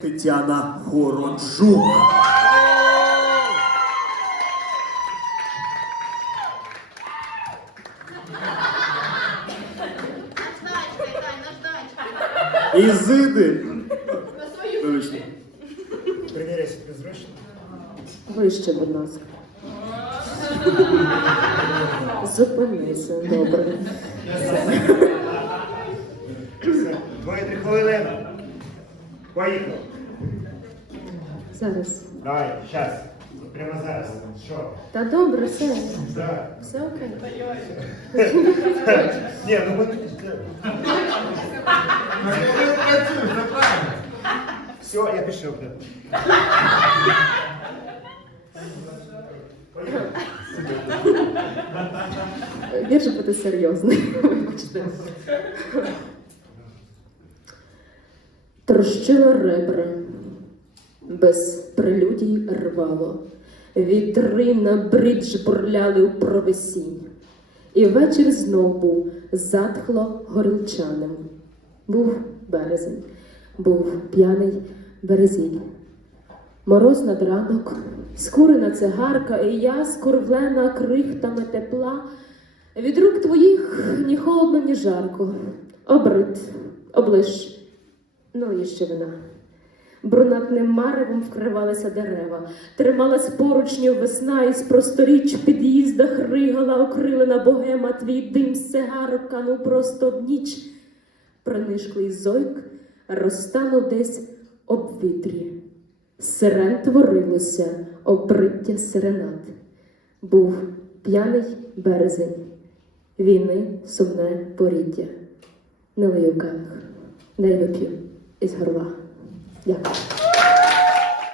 Тетяна наждачка. Ізиди. Приміряйся тобі зручно. Вище, будь ласка. Зупинися, добре. Все, двоє-три хвилини. Поїхали. Зараз. Давай, щас. Прямо зараз. Що? Та добре, все. Так. Все окей. Ні, ну ми... Все, я пішов. да. Поїхали. Більше бути серйозним. Вибачте. Трощило ребра, без прелюдій рвало, вітри на бридж бурляли у провесінь, і вечір знов був затхло горілчаним. Був березень, був п'яний березіль. Мороз над ранок, скурена цигарка, і я, скорвлена крихтами тепла, від рук твоїх ні холодно, ні жарко. Обрит, облиш, ну і ще вина. Брунатним маревом вкривалися дерева, трималась поручню весна, і з просторіч в під'їздах ригала окрилена богема, твій дим з цигарок канув просто в ніч. Принишклий зойк розтанув десь об вітрі. Сирен творилося обриття серенад. Був п'яний березень, війни сумне поріддя. Не лию келих, дай вип'ю із горла. y acá.